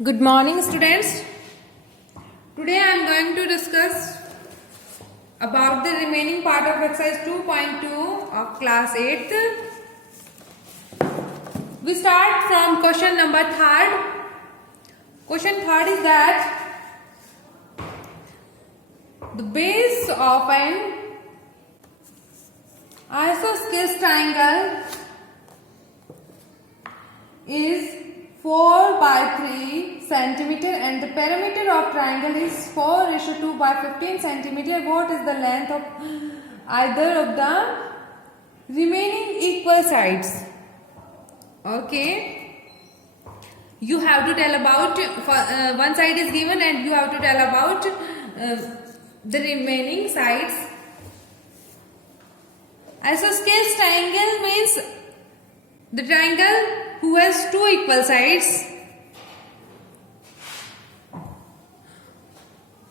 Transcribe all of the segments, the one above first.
Good morning, students. Today I am going to discuss about the remaining part of exercise 2.2 of class 8th. We start from question number 3rd. Question 3rd is that the base of an isosceles triangle is 4 by 3 centimeter and the perimeter of triangle is 4:2 by 15 centimeter. What is the length of either of the remaining equal sides? Okay. You have to tell about one side is given and you have to tell about the remaining sides. Isosceles triangle means the triangle who has two equal sides.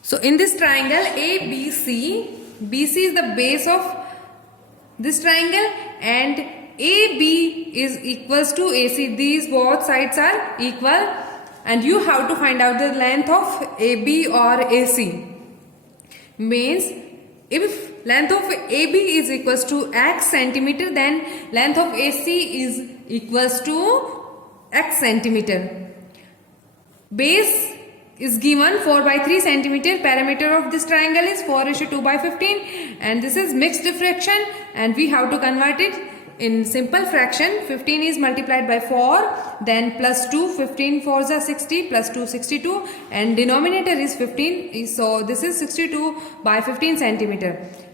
So in this triangle ABC, BC is the base of this triangle and AB is equals to AC. These both sides are equal and you have to find out the length of AB or AC. Means if length of AB is equals to x centimeter, then length of AC is equals to x centimeter. Base is given 4 by 3 centimeter. Perimeter of this triangle is 4:2 by 15 and this is mixed fraction and we have to convert it in simple fraction. 15 is multiplied by 4, then plus 2, 15 4s are 60, plus 2 62 and denominator is 15. So this is 62 by 15 centimeter.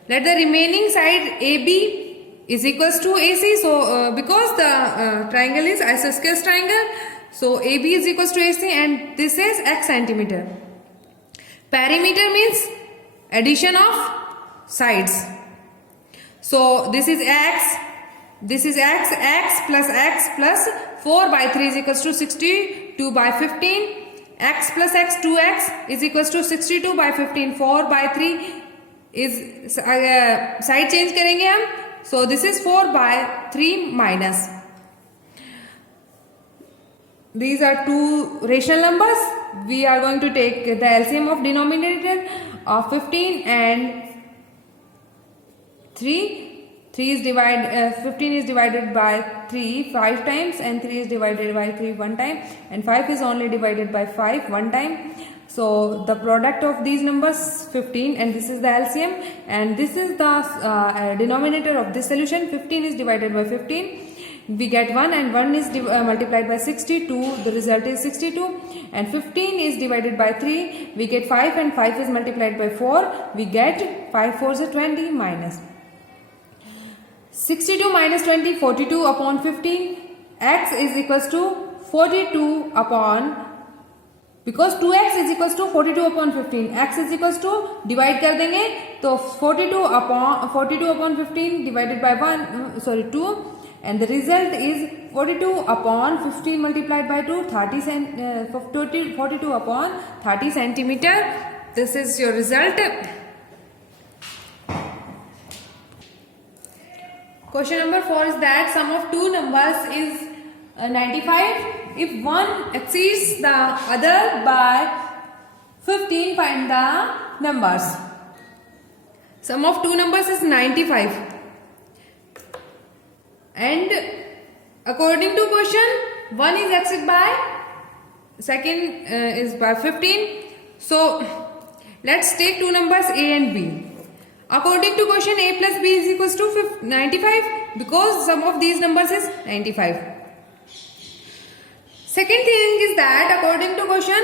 Let the remaining side AB is equals to AC. So because the triangle is isosceles triangle, so AB is equals to AC and this is x centimeter. Perimeter means addition of sides. So this is x, this is x, x plus 4 by 3 is equals to 62 by 15. X plus x 2x is equals to 62 by 15. 4 by 3 is side change करेंगे हम. So this is 4 by 3 minus. These are two rational numbers. We are going to take the LCM of denominator of 15 and 3. 15 is divided by 3 5 times and 3 is divided by 3 1 time and 5 is only divided by 5 1 time. So the product of these numbers 15 and this is the LCM and this is the denominator of this solution. 15 is divided by 15. We get 1 and 1 is multiplied by 62. The result is 62 and 15 is divided by 3. We get 5 and 5 is multiplied by 4. We get 5 4s are 20 minus 62 minus 20, 42 upon 15. X is equals to 42 upon, because 2x is equals to 42 upon 15. X is equals to divide कर देंगे तो 42 upon 15 divided by 2 and the result is 42 upon 15 multiplied by 2, 42 upon 30 centimeter. This is your result. Question number 4 is that sum of two numbers is 95. If one exceeds the other by 15, find the numbers. Sum of two numbers is 95. And according to question, one is exceeded by, second is by 15. So let's take two numbers A and B. According to question, A plus B is equals to 95 because sum of these numbers is 95. Second thing is that according to question,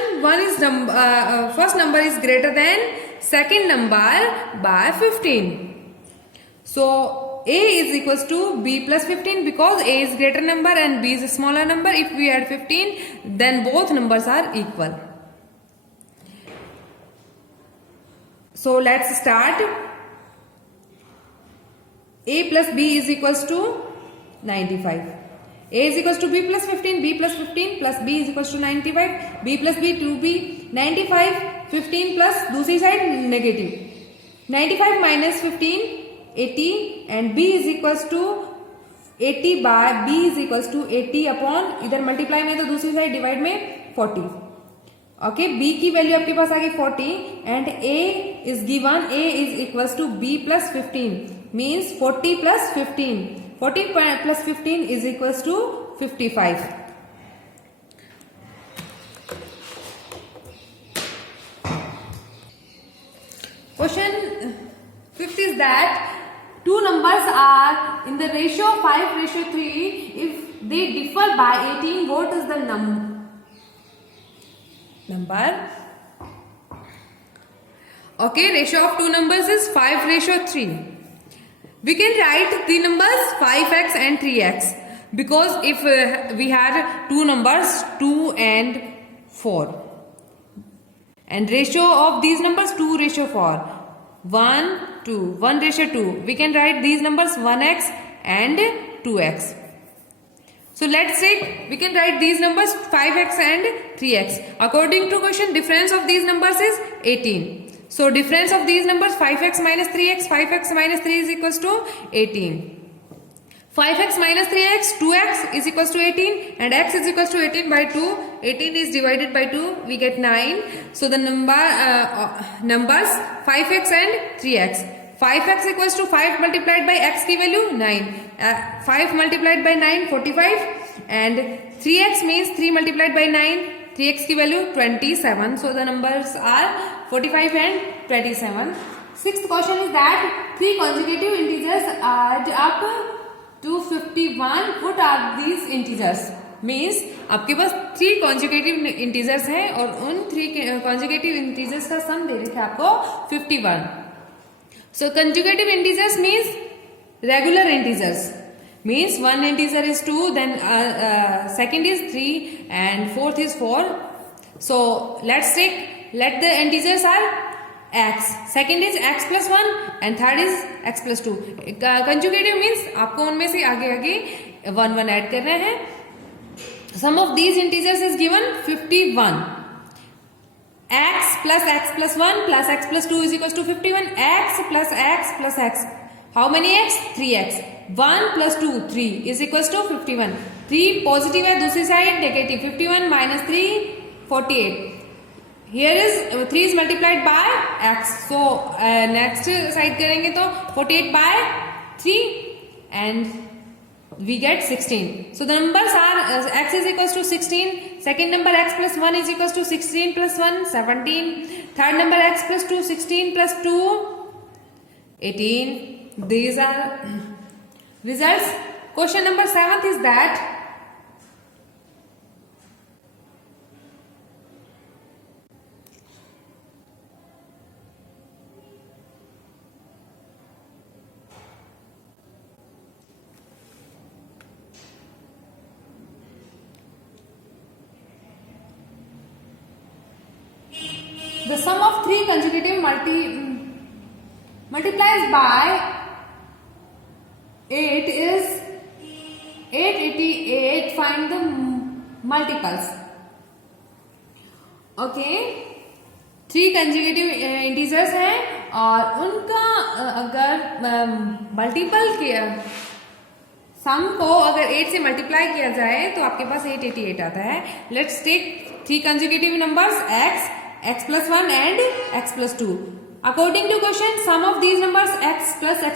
first number is greater than second number by 15. So A is equals to B plus 15 because A is greater number and B is a smaller number. If we add 15, then both numbers are equal. So let's start. A plus B is equals to 95. A is equals to B plus 15, B plus 15 plus B is equals to 95. B plus B 2B 95, 15 plus दूसरी side negative. 95 minus 15 80 and B is equals to 80 by B is equals to 80 upon इधर multiply में तो दूसरी side divide में 40. Okay, B की value आपके पास आ गई 40 and A is given, A is equals to B plus 15 means 40 plus 15, 40 plus 15 is equals to 55. Question 5th is that two numbers are in the ratio 5:3. If they differ by 18, what is the number? Okay, ratio of two numbers is 5:3. We can write the numbers 5x and 3x because if we had two numbers 2 and 4. And ratio of these numbers 2:4, 1 2, 1:2. We can write these numbers 1x and 2x. So let's say we can write these numbers 5x and 3x. According to question, difference of these numbers is 18. So difference of these numbers 5x minus 3x, 5x minus 3 is equals to 18. 5x minus 3x, 2x is equals to 18 and x is equals to 18 by 2. 18 is divided by 2, we get 9. So the numbers 5x and 3x. 5x equals to 5 multiplied by x की value 9. 5 multiplied by 9, 45 and 3x means 3 multiplied by 9, 3x की value 27. So the numbers are 45 and 27. Sixth question is that 3 consecutive integers add up to 51. What are these integers? Means आपके पास 3 consecutive integers हैं और उन 3 consecutive integers का sum दे रखे आपको 51. So consecutive integers means regular integers. Means one integer is 2, then second is 3 and fourth is 4. So let the integers are x, second is x plus 1 and third is x plus 2. Conjugative means आपको उनमें से आगे आगे 1 1 add करना है. Sum of these integers is given 51. X plus 1 plus x plus 2 is equals to 51. X plus x. How many x? 3x. 1 plus 2, 3 is equals to 51. 3 positive है, दूसरी side negative. 51 minus 3, 48. Here is 3 is multiplied by x. So next side करेंगे तो 48 by 3 and we get 16. So the numbers are x is equals to 16. Second number x plus 1 is equals to 16 plus 1, 17. Third number x plus 2, 16 plus 2, 18. These are results. Question number 7th is that the sum of 3 consecutive multiplies by 8 is 888. Find the multiples. Okay, 3 consecutive integers हैं और उनका अगर multiple किया, सम को अगर 8 से multiply किया जाए तो आपके पास 888 आता है. Let's take 3 consecutive numbers x plus 1 and x plus 2. According to question, sum of these numbers x plus 1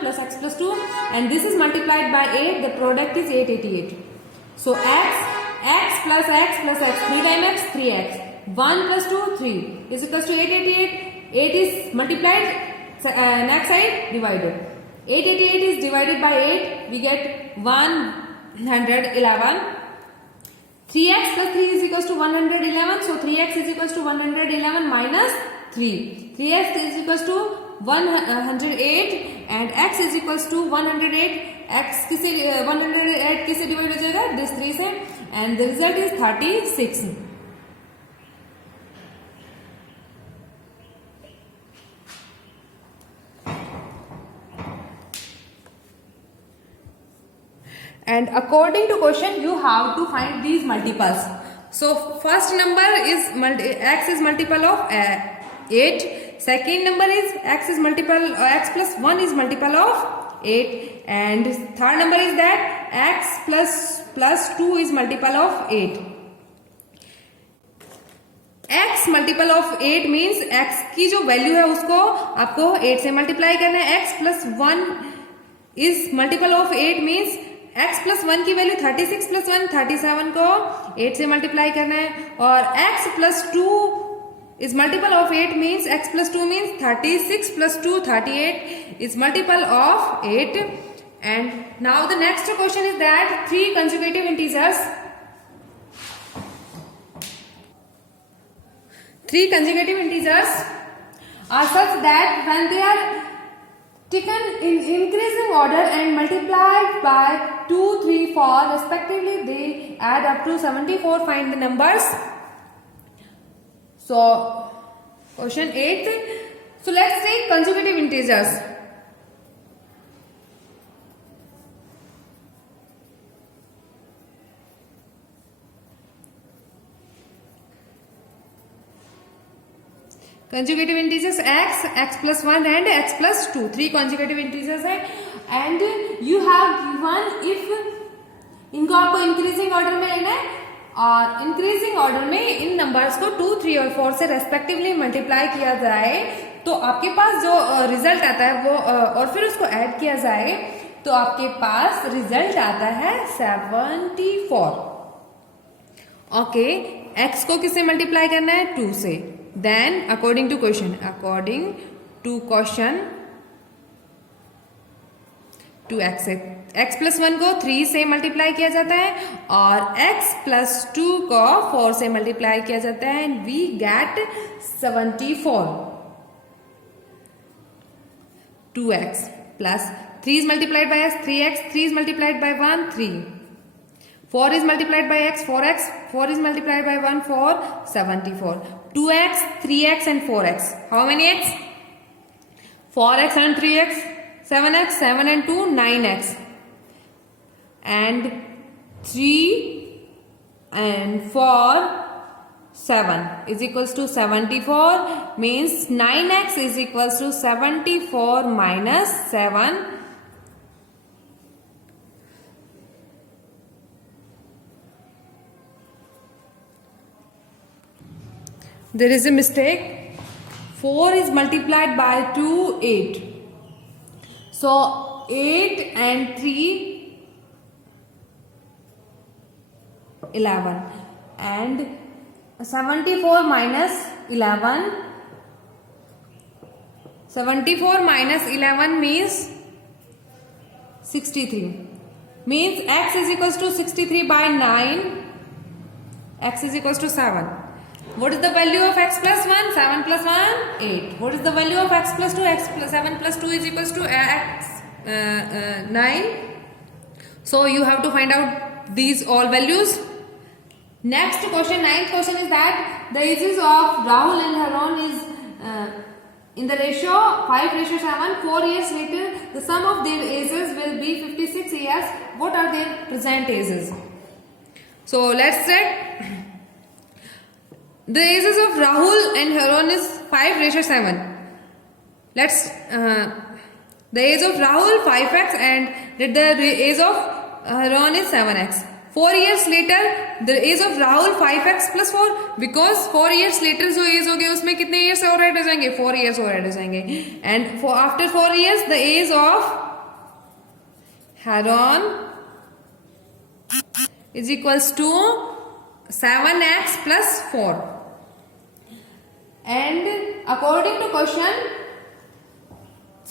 plus x plus 2 and this is multiplied by 8. The product is 888. So x plus x 3 times x, 3x. 1 plus 2, 3 is equals to 888. 8 is multiplied, next side divided. 888 is divided by 8. We get 111. 3x plus 3 is equals to 111. So 3x is equals to 111 minus 3. 3x is equals to 108 and x is equals to 108. x किसे 108 किसे divide हो जाएगा? This 3 से, and the result is 36. And according to question, you have to find these multiples. So first number is x is multiple of 8. Second number is x is multiple x plus 1 is multiple of 8. And third number is that x plus 2 is multiple of 8. x multiple of 8 means x की जो value है उसको आपको 8 से multiply करना है। x plus 1 is multiple of 8 means x plus 1 की value 36 plus 1 37 को 8 से मल्टीप्लाई करना है। और x plus 2 is multiple of 8 means x plus 2 means 36 plus 2 38 is multiple of 8. And now the next question is that three consecutive integers are such that when they are taken in increasing order and multiplied by 2 3 4 respectively they add up to 74. Find the numbers. So, question 8. So, let's take consecutive integers. Consecutive integers x, x plus 1 and x plus 2. Three consecutive integers है and you have given if इनको आपको increasing order में लेना है और increasing order में इन numbers को 2, 3 और 4 से रेस्पेक्टिवली मल्टीप्लाई किया जाए तो आपके पास जो रिजल्ट आता है वो और फिर उसको ऐड किया जाए तो आपके पास रिजल्ट आता है 74. ओके, x को किससे मल्टीप्लाई करना है 2 से. Then according to question 2x से x प्लस 1 को 3 से मल्टीप्लाई किया जाता है और x प्लस 2 को 4 से मल्टीप्लाई किया जाता है and we get 74. 2x plus 3 is multiplied by x 3x 3 is multiplied by 1 3 4 is multiplied by x 4x 4 is multiplied by 1 4 74. 2x 3x and 4x. How many x? 4x and 3x 7x 7 and 2 9x and 3 and 4 7 is equals to 74 means 9x is equals to 74 minus 7. There is a mistake. 4 is multiplied by 2 8. So 8 and 3 11 and 74 minus 11 means 63 means x is equals to 63 by 9 x is equals to 7. What is the value of x plus 1? 7 plus 1 8. What is the value of x plus 2? X plus 7 plus 2 is equals to x 9. So you have to find out these all values. Next question, 9th question is that the ages of Rahul and Haron is in the ratio 5:7. 4 years later, the sum of their ages will be 56 years. What are their present ages? So let's check. The ages of Rahul and Haron is 5:7. Let's the age of Rahul 5x and the age of Haron is 7x. 4 years later, the age of Rahul 5x plus 4 because 4 years later जो age हो गया उसमें कितने years और add हो जाएंगे 4 years और add हो जाएंगे and after 4 years the age of Haron is equals to 7x plus 4 and according to question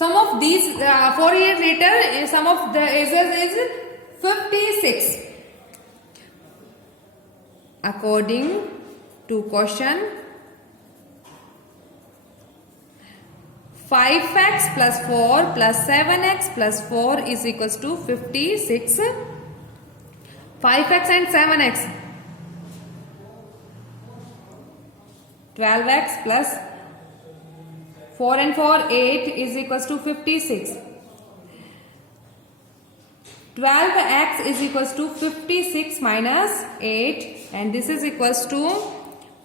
some of these 4 years later some of the ages is 56. According to question 5x plus 4 plus 7x plus 4 is equals to 56. 5x and 7x 12x plus 4 and 4 8 is equals to 56. 12x is equals to 56 minus 8 and this is equals to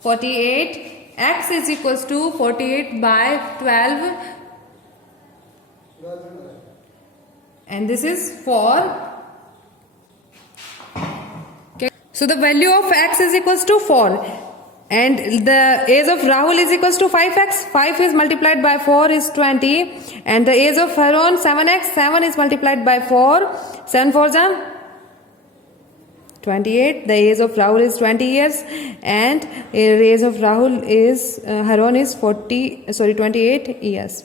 48. X is equals to 48 by 12 and this is 4. Okay. So the value of x is equals to 4 and the age of Rahul is equals to 5x. 5 is multiplied by 4 is 20, and the age of Haron 7x. 7 is multiplied by 4. 7 4 is 28. The age of Rahul is 20 years, and the age of Rahul is Haron is 28 years.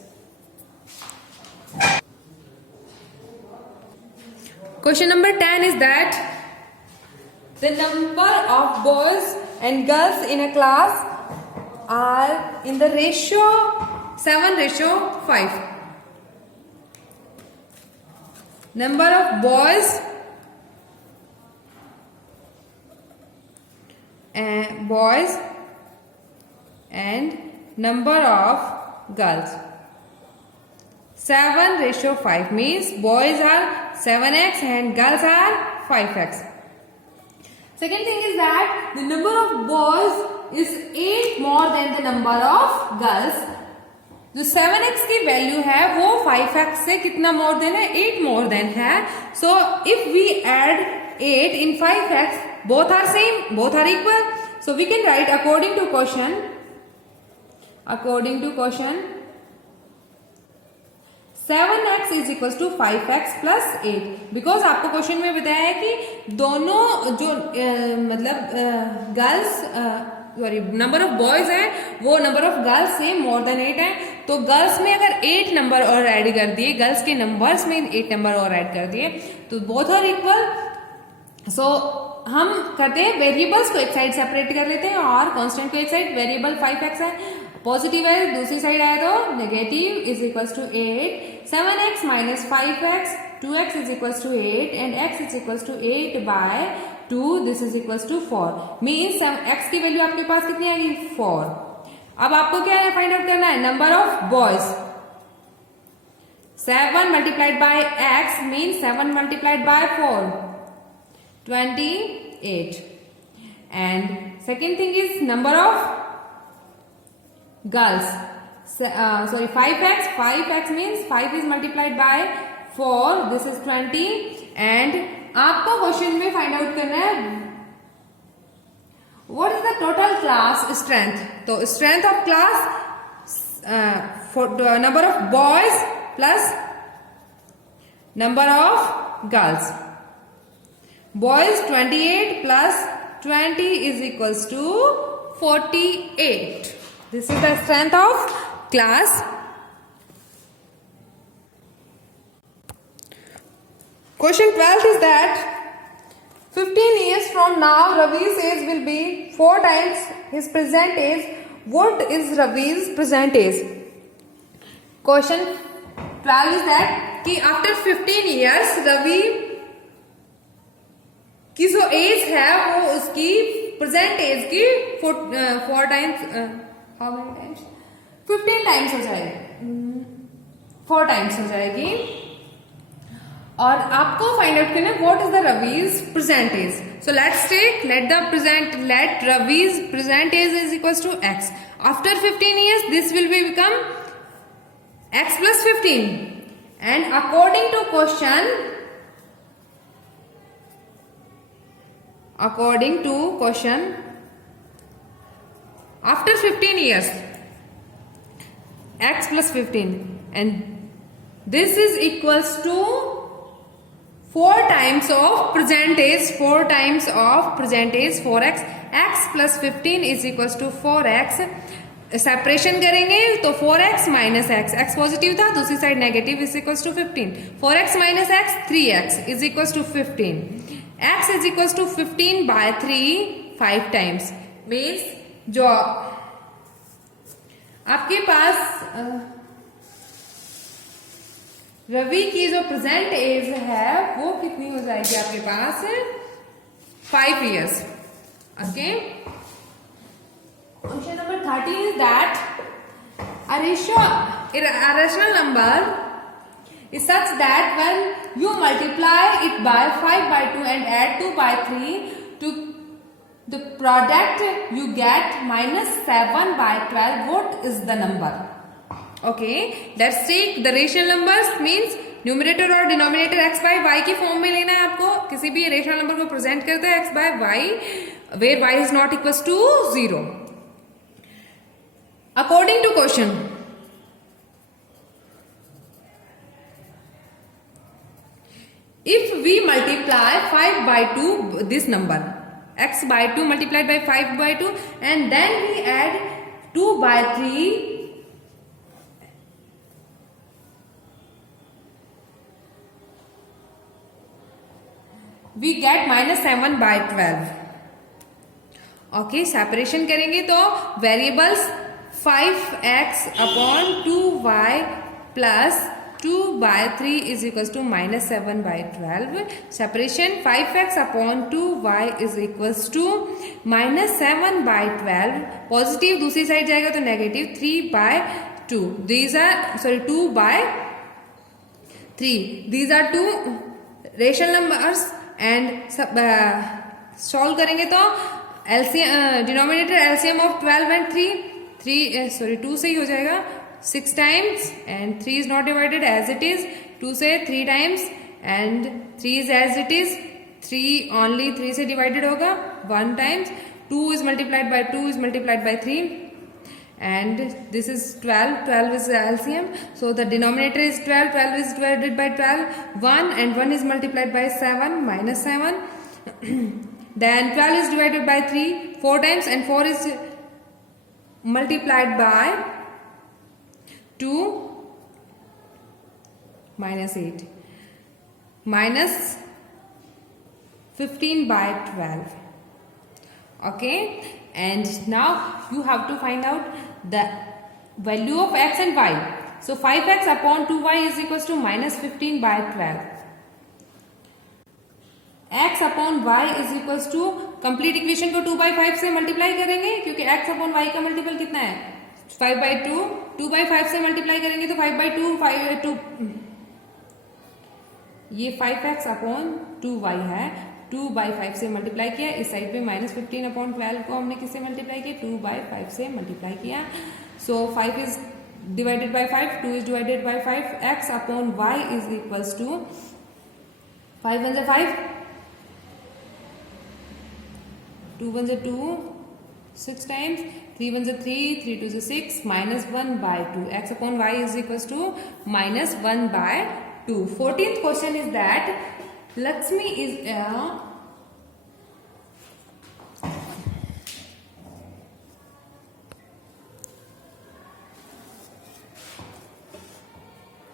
Question number 10 is that the number of boys and girls in a class are in the ratio 7:5. Number of boys and number of girls. 7:5 means boys are 7x and girls are 5x. Second thing is that the number of boys is 8 more than the number of girls. जो 7x की value है वो 5x से कितना more than है? 8 more than है. So if we add 8 in 5x, both are same, both are equal. So we can write according to question 7x is equals to 5x plus 8. Because आपको question में बताया है कि दोनों जो girls number of boys है वो number of girls से मोर देन 8 है. तो गर्ल्स में अगर 8 नंबर और ऐड कर दिए, गर्ल्स के नंबर्स में 8 नंबर और ऐड कर दिए तो बोथ आर इक्वल. सो हम करते हैं वेरिएबल्स को एक साइड सेपरेट कर लेते हैं और कांस्टेंट को एक साइड. वेरिएबल 5x है, पॉजिटिव है, दूसरी साइड आए तो negative is equals to 8. 7x minus 5x, 2x is equals to 8 and x is equals to 8 by 2. This is equals to 4. Means x की वैल्यू आपके पास कितनी आएगी? 4. अब आपको क्या है फाइंड आउट करना है? Number of boys. 7 multiplied by x means 7 multiplied by 4, 28. And second thing is number of girls. 5x means 5 is multiplied by 4. This is 20. And आपको क्वेश्चन में फाइंड आउट करना है what is the total class strength. तो strength of class for number of boys plus number of girls. Boys 28 plus 20 is equals to 48. This is the strength of class. Question 12 is that 15 years from now Ravi's age will be 4 times his present age. What is Ravi's present age? Question 12 is that कि after 15 years Ravi की जो as है वो उसकी present as की 4 times how many times 15 times हो जाएगी, 4 times हो जाएगी. और आपको फाइंड आउट करना है what is the Ravi's present age. So let's take let Ravi's present age is equals to x. After 15 years this will be become x plus 15. And according to question after 15 years x plus 15 and this is equals to 4 times of present age, 4 times of present age 4x. x plus 15 is equals to 4x. Separation करेंगे तो 4x minus x positive था, दूसरी side negative is equals to 15. 4x minus x 3x is equals to 15. x is equals to 15 by 3 5 times. Means जो आपके पास रवि की जो present as है वो कितनी हो जाएगी आपके पास? 5 years. Okay. Question number 13 is that a rational number is such that when you multiply it by 5 by 2 and add 2 by 3 to the product you get minus 7 by 12. What is the number? Okay, let's take the rational numbers means numerator और denominator x by y की form में लेना है आपको. किसी भी rational number को present करता है x by y where y is not equals to 0. According to question, if we multiply 5 by 2, this number x by 2 multiplied by 5 by 2, and then we add 2 by 3, we get -7 by 12. Okay, separation करेंगे तो variables 5x upon 2y plus 2 by 3 is equal to -7 by 12. Separation 5x upon 2y is equal to -7 by 12. Positive दूसरी side जाएगा तो negative 3 by 2. These are 2 by 3. These are 2 rational numbers and solve करेंगे तो denominator LCM of 12 and 2 से ही हो जाएगा 6 times, and 3 is not divided as it is. 2 से 3 times and 3 is as it is. 3 only 3 से divided होगा 1 times. 2 is multiplied by 2 is multiplied by 3, and this is 12. 12 is LCM, so the denominator is 12. 12 is divided by 12. 1 and 1 is multiplied by 7, -7. Then 12 is divided by 3 4 times, and 4 is multiplied by 2, -8, -15 by 12. Okay, and now you have to find out the value of x and y. So 5x upon 2y is equals to -15 by 12. x upon y is equals to, complete equation को 2 by 5 से multiply करेंगे क्योंकि x upon y का multiple कितना है 5 by 2. 2 by 5 से multiply करेंगे तो 5 by 2 5 2 ये 5x अपॉन 2y है. 2 by 5 से मल्टीप्लाई किया. इस साइड पे -15 अपॉन 12 को हमने किससे मल्टीप्लाई किया 2 by 5 से मल्टीप्लाई किया. So 5 is divided by 5, 2 is divided by 5. x upon y is equals to 5 1 5, 2 1 2, 6 times, 3 1 3, 3 2 6, -1 by 2. x upon y is equals to -1 by 2. 14th question is that Lakshmi is a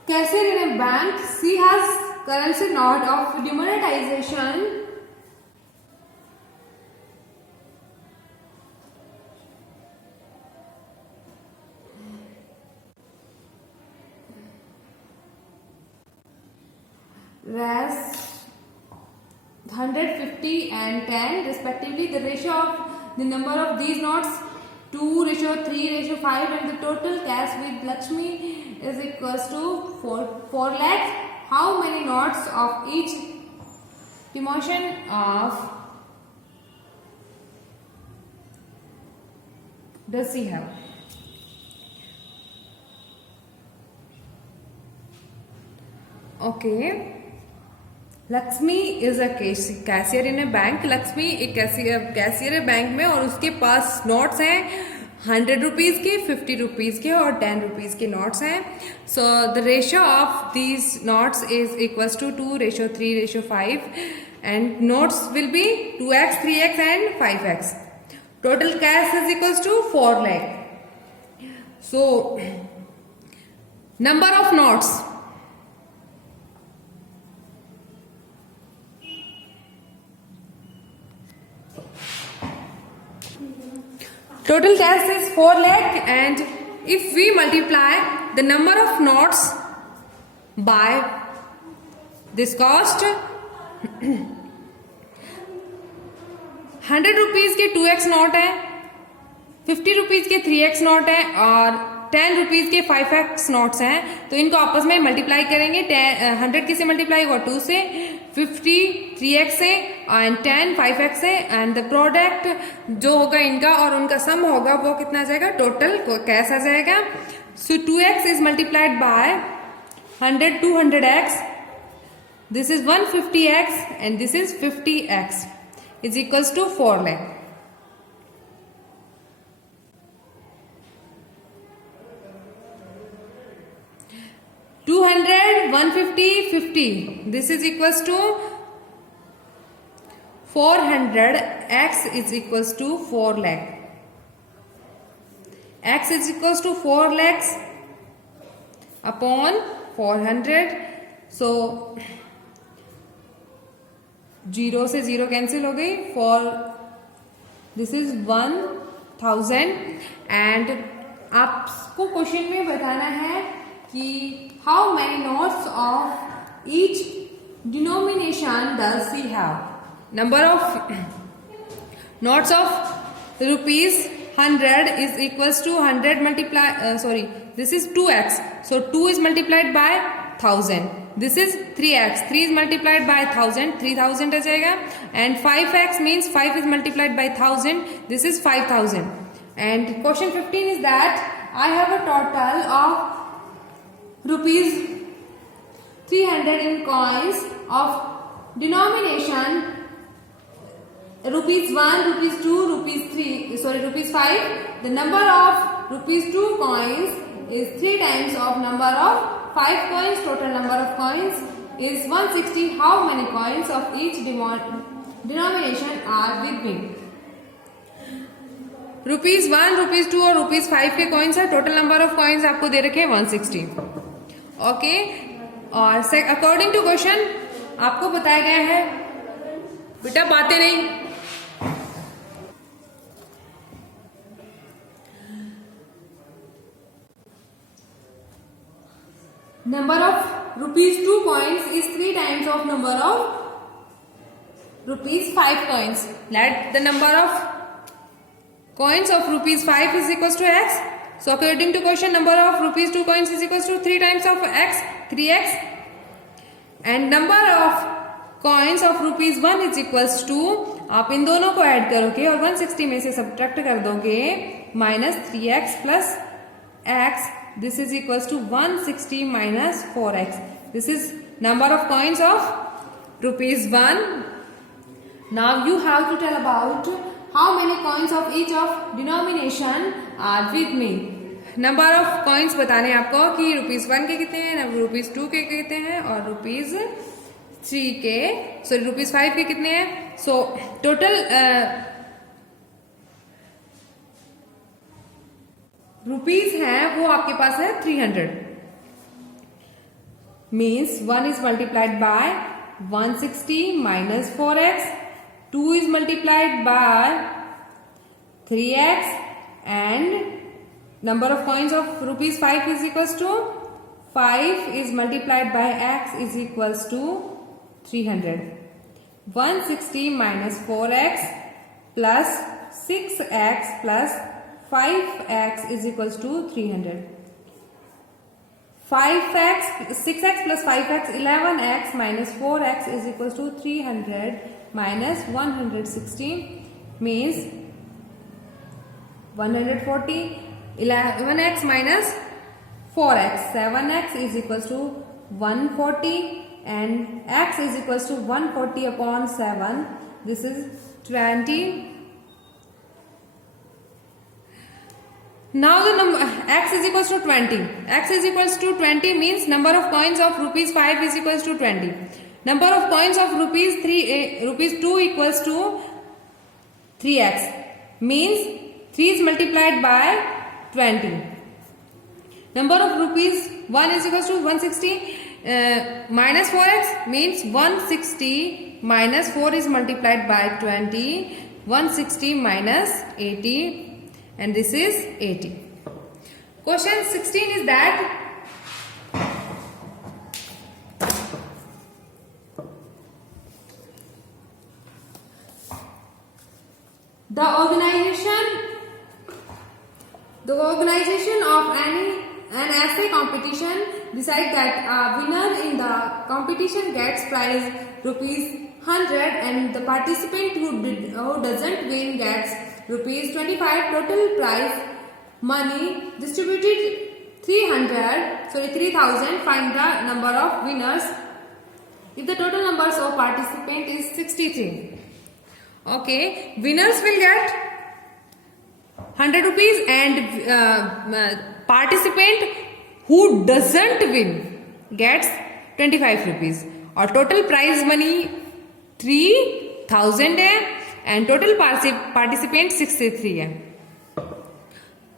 cashier in a bank. She has currency note of demonetization as 150 and 10 respectively. The ratio of the number of these notes 2:3:5, and the total cash with Lakshmi is equals to 4 lakhs. How many notes of each denomination of does she have? Okay, Lakshmi is a cashier in A bank. Lakshmi एक cashier है bank में और उसके पास notes हैं 100 rupees के, 50 rupees के और 10 rupees के नोट्स हैं. So the ratio of these notes is equals to 2:3:5, and notes will be 2x 3x and 5x. Total cash is equals to 4 lakh. So number of notes, total cash is 4 lakh, and if we multiply the number of notes by this cost 100 rupees के 2x note है, 50 rupees के 3x note है और 10 rupees के 5x notes हैं. तो इनको आपस में मल्टीप्लाई करेंगे. 100 किससे मल्टीप्लाई होगा 2 से, 50 3x से एंड 10 5x से, एंड द प्रोडक्ट जो होगा इनका और उनका सम होगा वो कितना आ जाएगा, टोटल कैश आ जाएगा. So 2x is multiplied by 100 200x, this is 150x and this is 50x is equals to 4 lakh. 200, 150, 50. This is equals to 400. X is equals to 4 lakh. X is equals to 4 lakhs upon 400. So 0 से 0 cancel हो गई. For this is 1000 and आपको question में बताना है कि how many notes of each denomination does we have. Number of notes of rupees 100 is equals to 100 multiply this is 2x, so 2 is multiplied by 1000. This is 3x, 3 is multiplied by 1000, 3000 आ जाएगा. And 5x means 5 is multiplied by 1000, this is 5000. And question 15 is that I have a total of rupees 300 in coins of denomination rupees 1, rupees 2, rupees 5. The number of rupees 2 coins is 3 times of number of 5 coins. Total number of coins is 160. How many coins of each denomination are with me? Rupees 1, rupees 2 और rupees 5 के coins है. Total number of coins आपको दे रखे हैं 160. Okay. और according to question आपको बताया गया है, बेटा बातें नहीं, number of rupees 2 coins is 3 times of number of rupees 5 coins. Let the number of coins of rupees 5 is equals to x. So according to question, number of rupees 2 coins is equals to 3 times of x, 3x. And number of coins of rupees 1 is equals to, आप इन दोनों को add करोगे और 160 में से subtract कर दोगे, minus 3x plus x. This is equals to 160 minus 4x. This is number of coins of rupees 1. Now you have to tell about how many coins of each of denomination are with me. Number of coins बताने आपको कि rupees 1 के कितने हैं, rupees 2 के कितने हैं और रुपीज 3 के, सॉरी रुपीज 5 के कितने हैं. सो टोटल रुपीज है वो आपके पास है 300. Means 1 is multiplied bye 160 minus 4x, 2 is multiplied by 3x, and number of coins of rupees 5 is equals to 5 is multiplied by x is equals to 300. 160 minus 4x plus 6x plus 5x is equals to 300. 6x plus 5x, 11x minus 4x is equals to 300 minus 160 means 140. 11x minus 4x, 7x is equals to 140 and x is equals to 140 upon 7. This is 20. Now the number x is equals to 20. X is equals to 20 means number of coins of rupees 5 is equals to 20. Number of coins of rupees 2 equals to 3x means 3 is multiplied by 20. Number of rupees 1 is equals to 160 minus 4x means 160 minus 4 is multiplied by 20. 160 minus 80 and this is 80. Question 16 is that the organization of an essay competition decide that a winner in the competition gets prize rupees 100 and the participant who doesn't win gets rupees 25. Total prize money distributed 3000. Find the number of winners if the total numbers of participant is 63. Okay, winners will get 100 rupees and participant who doesn't win gets 25 rupees और total prize money 3000 है and total participant 63 है.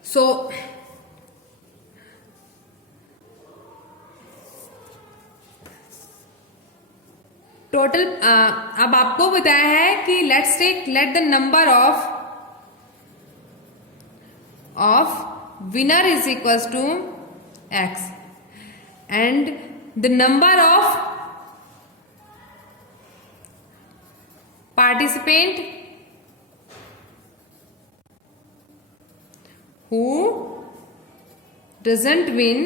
So total अब आपको बताया है कि let the number of winner is equals to X and the number of participant who doesn't win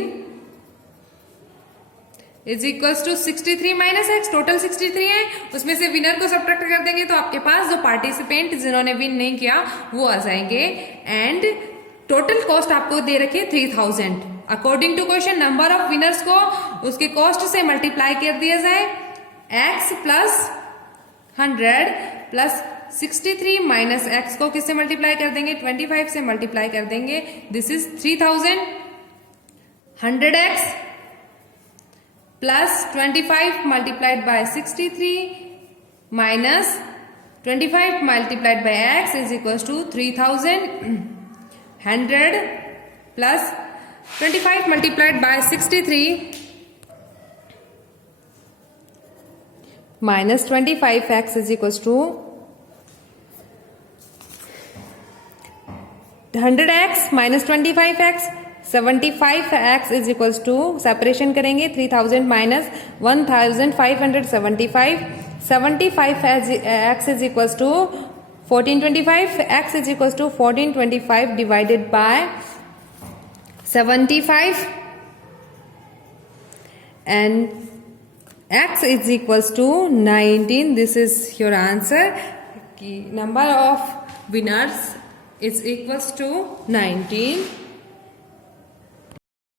is equals to 63 minus X. Total 63 है, उसमें से विनर को सब्ट्रैक्ट कर देंगे तो आपके पास जो पार्टिसिपेंट जिन्होंने विन नहीं किया वो आ जाएंगे एंड टोटल कॉस्ट आपको दे रखी है 3000. According to question number of winners को उसके कॉस्ट से मल्टीप्लाई कर दिया जाए. X plus 100 plus 63 minus X को किससे मल्टीप्लाई कर देंगे 25 से मल्टीप्लाई कर देंगे. This is 3000. 100x plus 25 multiplied by 63 minus 25 multiplied by x is equal to 3000. 100 plus 25 multiplied by 63 minus 25x is equals to 100x minus 25x. 75x is equals to separation करेंगे 3000 minus 1575. 75x is equals to 1425. x is equals to 1425 divided by 75 and x is equals to 19. This is your answer. Number of winners is equals to 19.